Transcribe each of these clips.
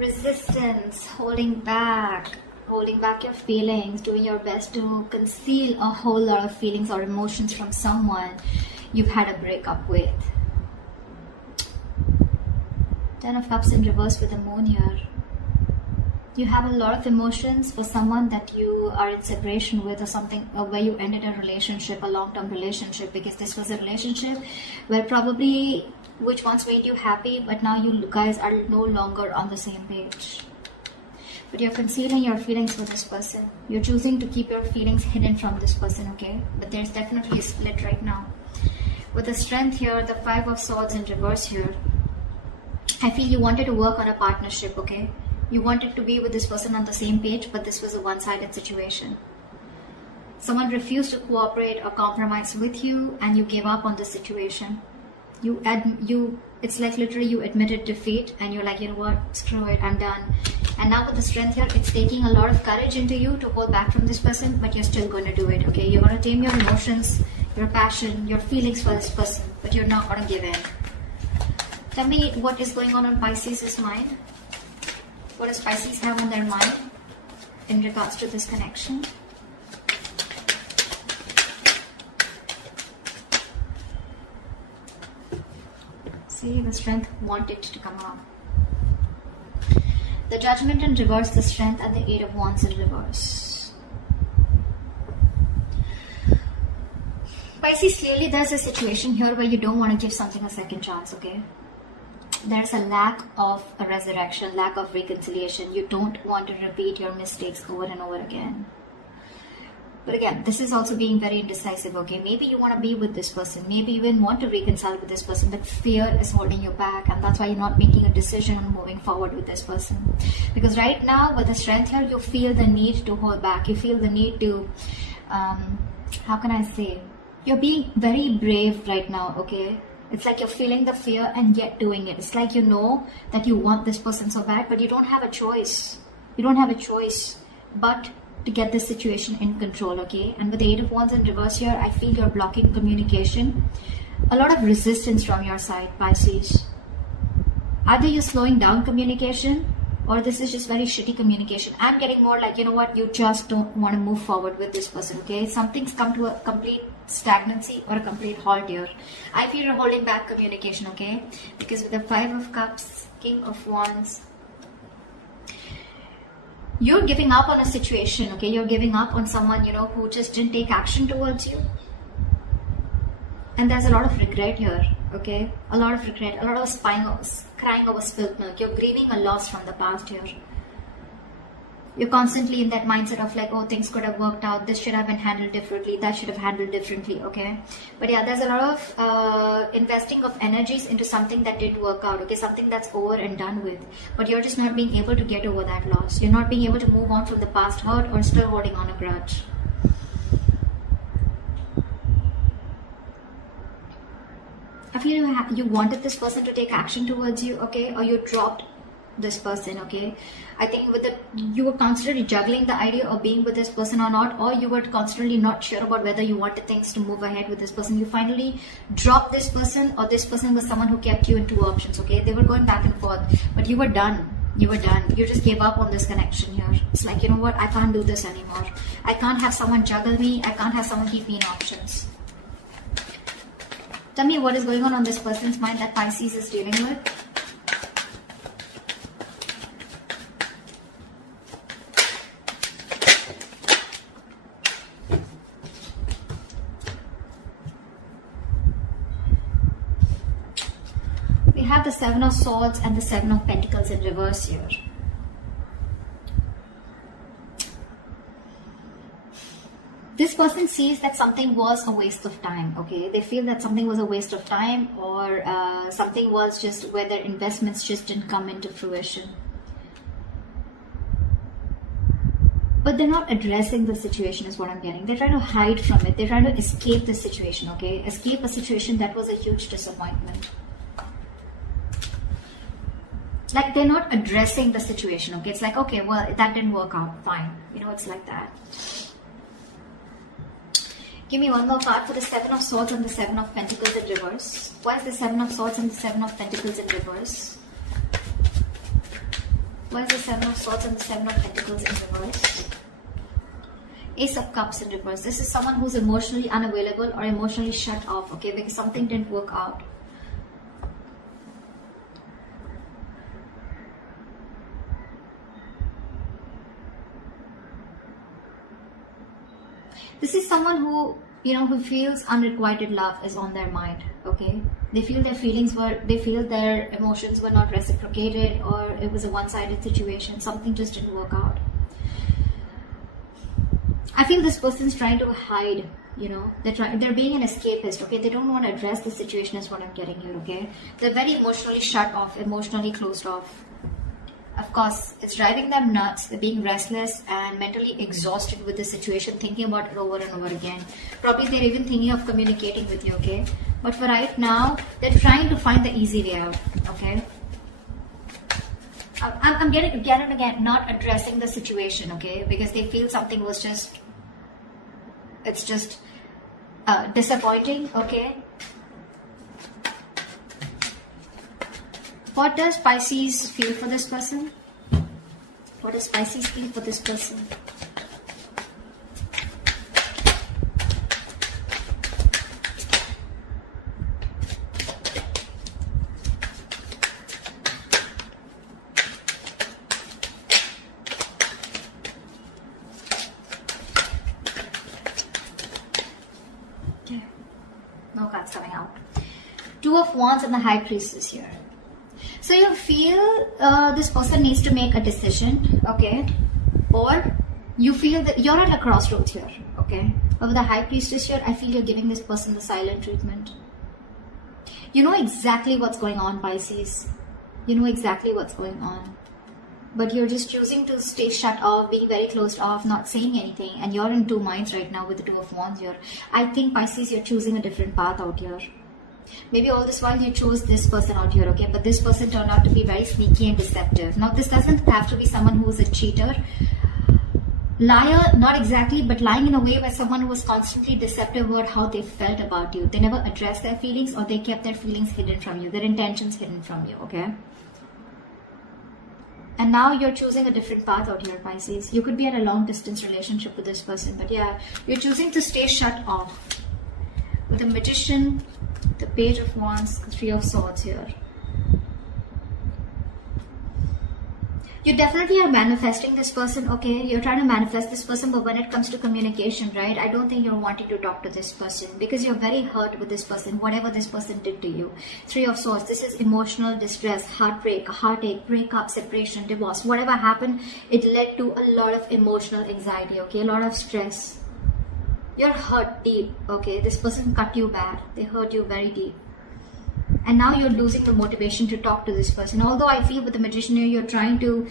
Resistance, holding back your feelings, doing your best to conceal a whole lot of feelings or emotions from someone you've had a breakup with. Ten of Cups in reverse with the Moon here. You have a lot of emotions for someone that you are in separation with, or something, or where you ended a relationship, a long-term relationship, because this was a relationship where probably which once made you happy, but now you guys are no longer on the same page. But you're concealing your feelings for this person. You're choosing to keep your feelings hidden from this person, okay? But there's definitely a split right now. With the Strength here, the Five of Swords in reverse here, I feel you wanted to work on a partnership, okay? You wanted to be with this person on the same page, but this was a one-sided situation. Someone refused to cooperate or compromise with you, and you gave up on the situation. It's like literally you admitted defeat, and you're like, you know what, screw it, I'm done. And now with the Strength here, it's taking a lot of courage into you to hold back from this person, but you're still going to do it, okay? You're going to tame your emotions, your passion, your feelings for this person, but you're not going to give in. Tell me what is going on Pisces' mind. What does Pisces have on their mind in regards to this connection? See, the Strength wanted to come out. The Judgment in reverse, the Strength, and the Eight of Wands in reverse. Pisces, clearly there's a situation here where you don't want to give something a second chance, okay? There's a lack of a resurrection, lack of reconciliation. You don't want to repeat your mistakes over and over again. But again, this is also being very indecisive, okay? Maybe you want to be with this person. Maybe you even want to reconcile with this person, but fear is holding you back, and that's why you're not making a decision on moving forward with this person. Because right now, with the Strength here, you feel the need to hold back. You feel the need to, how can I say? You're being very brave right now, okay? It's like you're feeling the fear and yet doing it. It's like you know that you want this person so bad, but you don't have a choice. You don't have a choice but to get this situation in control, okay? And with the Eight of Wands in reverse here, I feel you're blocking communication. A lot of resistance from your side, Pisces. Either you're slowing down communication, or this is just very shitty communication. I'm getting more like, you know what, you just don't want to move forward with this person, okay? Something's come to a complete stagnancy or a complete halt here. I feel you're holding back communication, okay? Because with the Five of Cups, King of Wands, you're giving up on a situation, okay? You're giving up on someone, you know, who just didn't take action towards you. And there's a lot of regret here, okay? A lot of regret, a lot of crying over spilled milk. You're grieving a loss from the past here. You're constantly in that mindset of like, oh, things could have worked out. This should have been handled differently. That should have handled differently, okay? But yeah, there's a lot of investing of energies into something that didn't work out, okay? Something that's over and done with. But you're just not being able to get over that loss. You're not being able to move on from the past hurt, or still holding on a grudge. I feel you wanted this person to take action towards you, okay? Or you dropped this person, okay? I think you were constantly juggling the idea of being with this person or not, or you were constantly not sure about whether you wanted things to move ahead with this person. You finally dropped this person, or this person was someone who kept you in two options, okay? They were going back and forth, but you were done. You were done. You just gave up on this connection here. It's like, you know what, I can't do this anymore. I can't have someone juggle me. I can't have someone keep me in options. Tell me what is going on this person's mind that Pisces is dealing with. We have the Seven of Swords and the Seven of Pentacles in reverse here. This person sees that something was a waste of time, okay? They feel that something was a waste of time, or something was just where their investments just didn't come into fruition. But they're not addressing the situation is what I'm getting. They're trying to hide from it. They're trying to escape the situation, okay? Escape a situation that was a huge disappointment. Like they're not addressing the situation, okay? It's like, okay, well, that didn't work out, fine. You know, it's like that. Give me one more card for the Seven of Swords and the Seven of Pentacles in reverse. Why is the Seven of Swords and the Seven of Pentacles in reverse? Why is the Seven of Swords and the Seven of Pentacles in reverse? Ace of Cups in reverse. This is someone who's emotionally unavailable or emotionally shut off, okay, because something didn't work out. This is someone who, who feels unrequited love is on their mind, okay? They feel their emotions were not reciprocated, or it was a one-sided situation. Something just didn't work out. I feel this person's trying to hide, they're being an escapist, okay? They don't want to address the situation is what I'm getting here, okay? They're very emotionally shut off, emotionally closed off. Of course, it's driving them nuts. They're being restless and mentally exhausted with the situation, thinking about it over and over again. Probably they're even thinking of communicating with you, okay? But for right now, they're trying to find the easy way out, okay? I'm getting again not addressing the situation, okay? Because they feel something was it's just disappointing, okay? What does Pisces feel for this person? What does Pisces feel for this person? Okay. No cards coming out. Two of Wands and the High Priestess here. So you feel this person needs to make a decision, okay? Or you feel that you're at a crossroads here, okay? But with the High Priestess here, I feel you're giving this person the silent treatment. You know exactly what's going on, Pisces. You know exactly what's going on. But you're just choosing to stay shut off, being very closed off, not saying anything. And you're in two minds right now with the Two of Wands here. I think, Pisces, you're choosing a different path out here. Maybe all this while you chose this person out here, okay? But this person turned out to be very sneaky and deceptive. Now, this doesn't have to be someone who is a cheater. Liar, not exactly, but lying in a way where someone who was constantly deceptive about how they felt about you. They never addressed their feelings, or they kept their feelings hidden from you, their intentions hidden from you, okay? And now you're choosing a different path out here, Pisces. You could be in a long distance relationship with this person, but yeah, you're choosing to stay shut off. With the Magician, the Page of Wands, the Three of Swords here. You definitely are manifesting this person, okay? You're trying to manifest this person, but when it comes to communication, right? I don't think you're wanting to talk to this person because you're very hurt with this person, whatever this person did to you. Three of Swords, this is emotional distress, heartbreak, heartache, breakup, separation, divorce. Whatever happened, it led to a lot of emotional anxiety, okay? A lot of stress. You're hurt deep, okay? This person cut you bad. They hurt you very deep. And now you're losing the motivation to talk to this person. Although I feel with the Magician here, you're trying to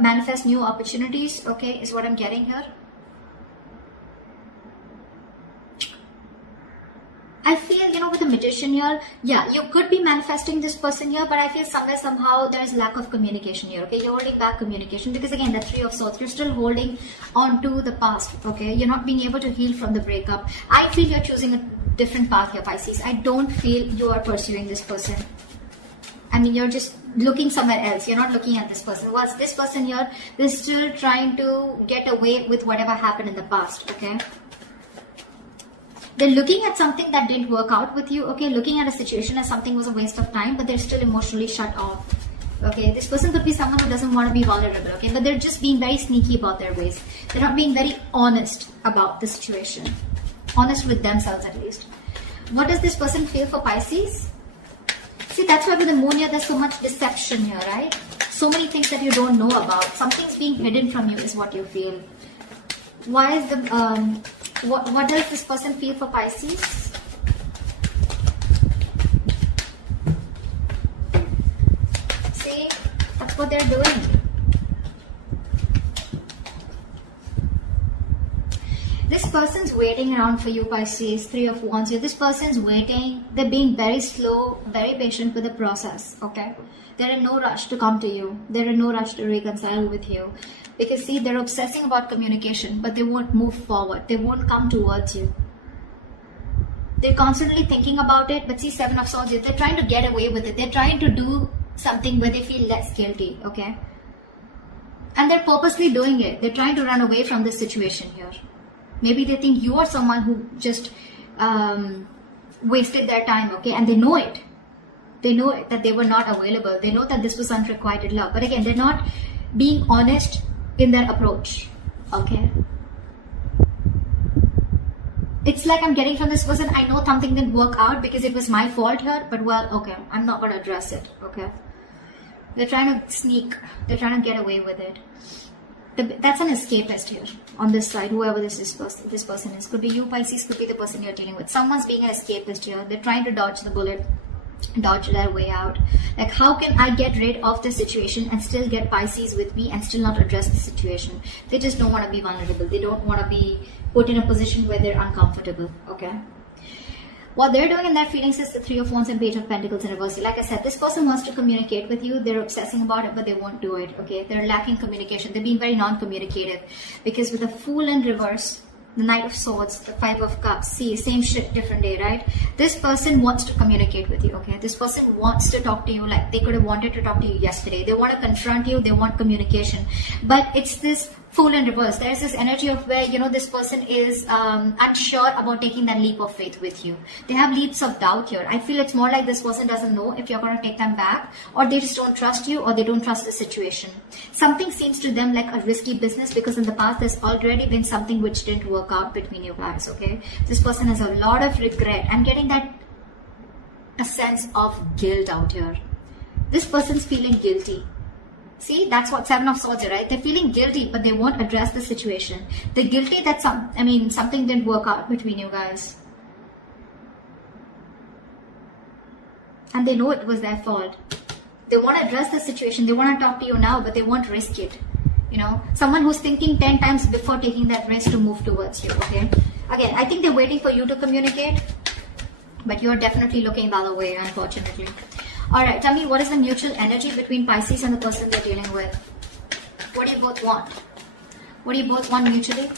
manifest new opportunities, okay, is what I'm getting here. I feel, with the Magician here, yeah, you could be manifesting this person here, but I feel somewhere, somehow, there's lack of communication here, okay? You're holding back communication because, again, the Three of Swords, you're still holding on to the past, okay? You're not being able to heal from the breakup. I feel you're choosing a different path here, Pisces. I don't feel you are pursuing this person. I mean, you're just looking somewhere else. You're not looking at this person. What's this person here? They're still trying to get away with whatever happened in the past, okay? They're looking at something that didn't work out with you, okay? Looking at a situation as something was a waste of time, but they're still emotionally shut off, okay? This person could be someone who doesn't want to be vulnerable, okay? But they're just being very sneaky about their ways. They're not being very honest about the situation. Honest with themselves, at least. What does this person feel for Pisces? See, that's why with the Moon here, there's so much deception here, right? So many things that you don't know about. Something's being hidden from you is what you feel. Why is the... What does this person feel for Pisces? See, that's what they're doing. This person's waiting around for you, Pisces. Three of Wands here. This person's waiting. They're being very slow, very patient with the process, okay? They're in no rush to come to you. They're in no rush to reconcile with you. Because see, they're obsessing about communication, but they won't move forward. They won't come towards you. They're constantly thinking about it, but see, Seven of Swords, they're trying to get away with it. They're trying to do something where they feel less guilty, okay? And they're purposely doing it. They're trying to run away from this situation here. Maybe they think you are someone who just wasted their time, okay? And they know it. They know it, that they were not available. They know that this was unrequited love. But again, they're not being honest in their approach, okay? It's like I'm getting from this person, I know something didn't work out because it was my fault here, but well, okay, I'm not going to address it, okay? They're trying to sneak. They're trying to get away with it. That's an escapist here on this side, whoever this person is. Could be you, Pisces, could be the person you're dealing with. Someone's being an escapist here. They're trying to dodge the bullet, dodge their way out. Like, how can I get rid of this situation and still get Pisces with me and still not address the situation? They just don't want to be vulnerable. They don't want to be put in a position where they're uncomfortable, okay? What they're doing in their feelings is the Three of Wands and Page of Pentacles in reverse. Like I said, this person wants to communicate with you. They're obsessing about it, but they won't do it, okay? They're lacking communication. They're being very non-communicative. Because with the Fool in reverse, the Knight of Swords, the Five of Cups, see, same shit, different day, right? This person wants to communicate with you, okay? This person wants to talk to you like they could have wanted to talk to you yesterday. They want to confront you. They want communication. But it's this Fool in reverse. There's this energy of where, you know, this person is unsure about taking that leap of faith with you. They have leaps of doubt here. I feel it's more like this person doesn't know if you're going to take them back, or they just don't trust you, or they don't trust the situation. Something seems to them like a risky business because in the past there's already been something which didn't work out between you guys, okay? This person has a lot of regret. I'm getting a sense of guilt out here. This person's feeling guilty. See, that's what Seven of Swords is, right? They're feeling guilty, but they won't address the situation. They're guilty that something didn't work out between you guys. And they know it was their fault. They want to address the situation. They want to talk to you now, but they won't risk it. You know, someone who's thinking 10 times before taking that risk to move towards you, okay? Again, I think they're waiting for you to communicate, but you're definitely looking the other way, unfortunately. Alright, tell me, what is the mutual energy between Pisces and the person they're dealing with? What do you both want? What do you both want mutually?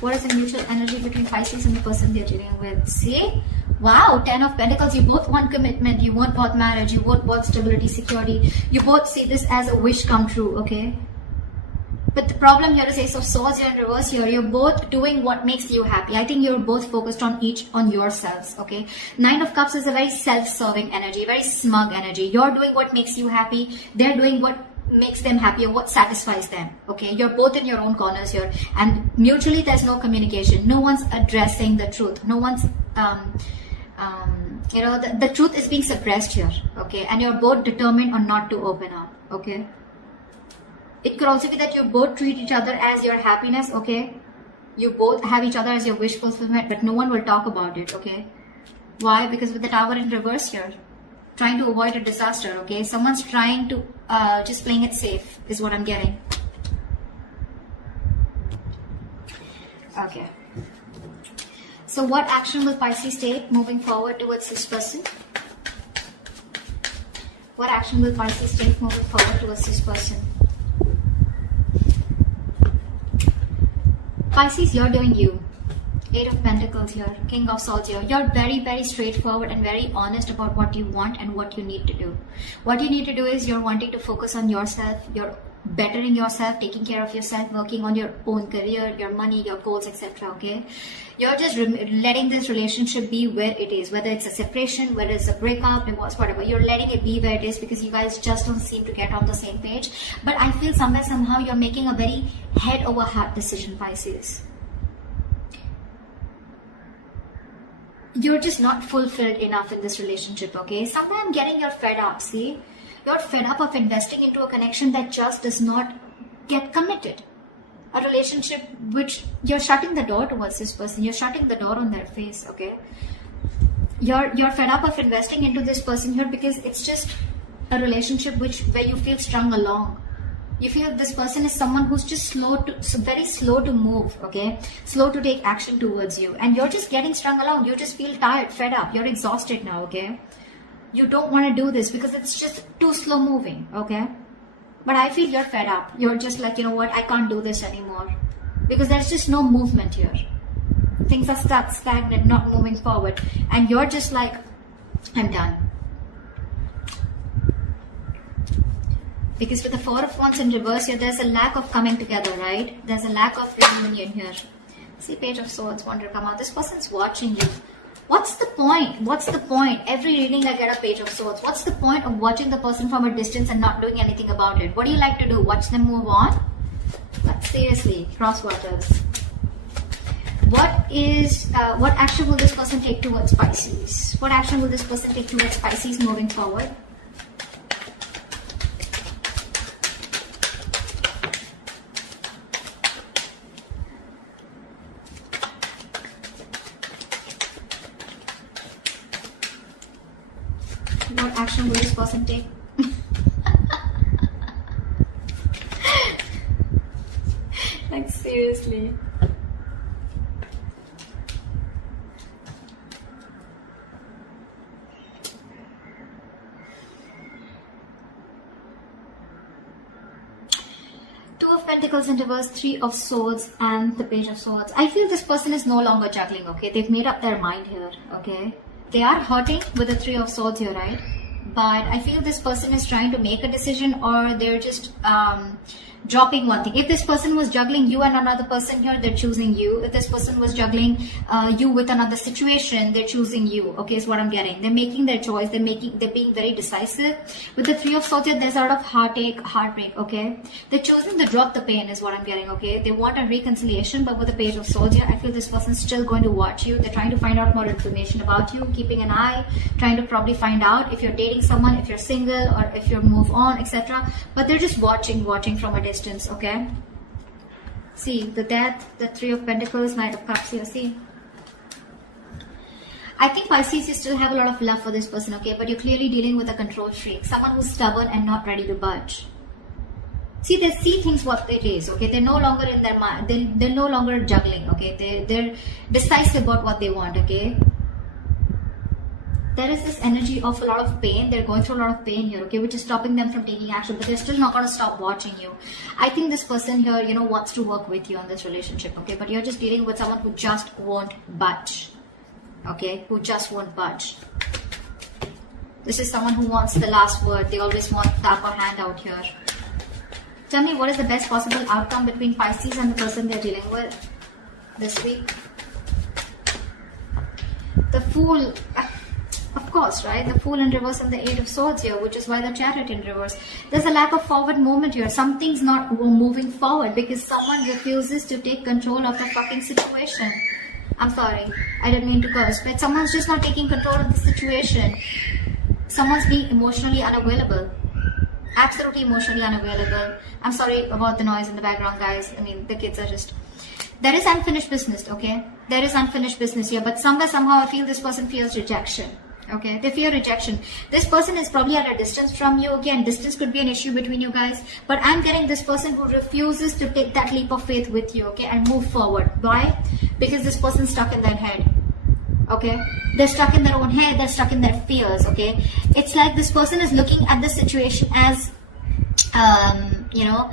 What is the mutual energy between Pisces and the person they're dealing with? See? Wow, 10 of Pentacles. You both want commitment. You want both marriage. You both want stability, security. You both see this as a wish come true, okay? But the problem here is Ace of Swords here in reverse here. You're both doing what makes you happy. I think you're both focused on yourselves, okay? Nine of Cups is a very self-serving energy, very smug energy. You're doing what makes you happy. They're doing what makes them happy or what satisfies them, okay? You're both in your own corners here. And mutually, there's no communication. No one's addressing the truth. No one's, you know, the truth is being suppressed here, okay? And you're both determined on not to open up, okay? It could also be that you both treat each other as your happiness, okay? You both have each other as your wish fulfillment, but no one will talk about it, okay? Why? Because with the Tower in reverse here, trying to avoid a disaster, okay? Someone's trying to, just playing it safe is what I'm getting. Okay. So what action will Pisces take moving forward towards this person? What action will Pisces take moving forward towards this person? Pisces, you're doing you. Eight of Pentacles here, King of Swords here. You're very, very straightforward and very honest about what you want and what you need to do. What you need to do is you're wanting to focus on yourself. You're bettering yourself, taking care of yourself, working on your own career, your money, your goals, etc. Okay? You're just letting this relationship be where it is. Whether it's a separation, whether it's a breakup, divorce, whatever. You're letting it be where it is because you guys just don't seem to get on the same page. But I feel somewhere, somehow, you're making a very head over heart decision, Pisces. You're just not fulfilled enough in this relationship, okay? Somewhere I'm getting you're fed up, see? You're fed up of investing into a connection that just does not get committed. A relationship which you're shutting the door towards this person. You're shutting the door on their face, okay? You're fed up of investing into this person here because it's just a relationship where you feel strung along. You feel this person is someone who's just very slow to move, okay? Slow to take action towards you. And you're just getting strung along. You just feel tired, fed up. You're exhausted now, okay? You don't want to do this because it's just too slow moving, okay? But I feel you're fed up. You're just like, you know what? I can't do this anymore. Because there's just no movement here. Things are stuck, stagnant, not moving forward. And you're just like, I'm done. Because with the Four of Wands in reverse here, there's a lack of coming together, right? There's a lack of reunion here. See, Page of Swords want to come out. This person's watching you. What's the point? What's the point? Every reading I get a Page of Swords. What's the point of watching the person from a distance and not doing anything about it? What do you like to do? Watch them move on? But seriously, cross waters. What action will this person take towards Pisces? What action will this person take towards Pisces moving forward? What action will this person take? Like, seriously. Two of Pentacles in reverse, Three of Swords, and the Page of Swords. I feel this person is no longer juggling, okay? They've made up their mind here, okay? They are hurting with the Three of Swords here, right? But I feel this person is trying to make a decision, or they're just dropping one thing. If this person was juggling you and another person here, they're choosing you. If this person was juggling you with another situation, they're choosing you. Okay, is what I'm getting. They're making their choice. They're being very decisive. With the Three of Swords here, there's a lot of heartbreak. Okay, they're choosing to drop the pain, is what I'm getting. Okay, they want a reconciliation, but with the Page of Swords here, I feel this person's still going to watch you. They're trying to find out more information about you, keeping an eye, trying to probably find out if you're dating someone, if you're single, or if you're move on, etc. But they're just watching from a distance. Okay, see the Death, the Three of Pentacles, Knight of Cups here. See, I think Pisces, you still have a lot of love for this person, okay, but you're clearly dealing with a control freak, someone who's stubborn and not ready to budge. See, they see things what it is, okay? They're no longer in their mind. They're no longer juggling, okay? They're decisive about what they want, okay? There is this energy of a lot of pain. They're going through a lot of pain here, okay, which is stopping them from taking action, but they're still not going to stop watching you. I think this person here, you know, wants to work with you on this relationship, okay, but you're just dealing with someone who just won't budge, okay, who just won't budge. This is someone who wants the last word. They always want the upper hand out here. Tell me, what is the best possible outcome between Pisces and the person they're dealing with this week? The Fool. Of course, right? The Fool in reverse and the Eight of Swords here, which is why the Chariot in reverse. There's a lack of forward movement here. Something's not moving forward because someone refuses to take control of the fucking situation. I'm sorry, I didn't mean to curse, but someone's just not taking control of the situation. Someone's being emotionally unavailable. Absolutely emotionally unavailable. I'm sorry about the noise in the background, guys. I mean, the kids are just... There is unfinished business, okay? There is unfinished business here, but somehow I feel this person feels rejection. Okay, they fear rejection. This person is probably at a distance from you. Again, distance could be an issue between you guys, but I'm getting this person who refuses to take that leap of faith with you, okay, and move forward. Why? Because this person's stuck in their head. Okay, they're stuck in their own head. They're stuck in their fears. Okay, it's like this person is looking at the situation as, you know,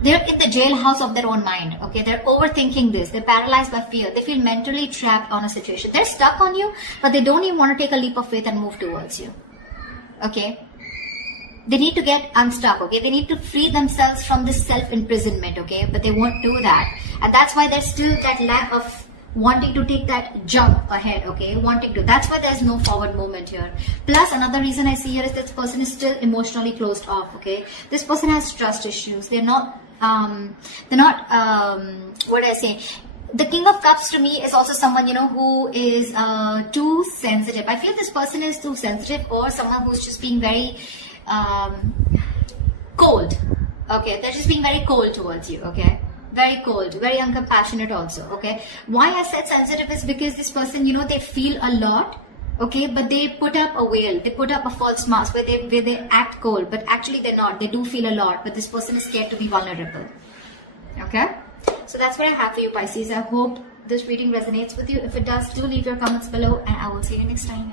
they're in the jailhouse of their own mind, okay? They're overthinking this. They're paralyzed by fear. They feel mentally trapped on a situation. They're stuck on you, but they don't even want to take a leap of faith and move towards you, okay? They need to get unstuck, okay? They need to free themselves from this self-imprisonment, okay? But they won't do that. And that's why there's still that lack of wanting to take that jump ahead, okay? Wanting to. That's why there's no forward movement here. Plus, another reason I see here is this person is still emotionally closed off, okay? This person has trust issues. They're not, what do I say? The King of Cups to me is also someone, you know, who is too sensitive. I feel this person is too sensitive, or someone who's just being very cold, okay? They're just being very cold towards you, okay? Very cold, very uncompassionate also, okay? Why I said sensitive is because this person, you know, they feel a lot, okay, but they put up a veil, they put up a false mask where they act cold, but actually they're not. They do feel a lot, but this person is scared to be vulnerable, okay? So that's what I have for you, Pisces. I hope this reading resonates with you. If it does, do leave your comments below, and I will see you next time.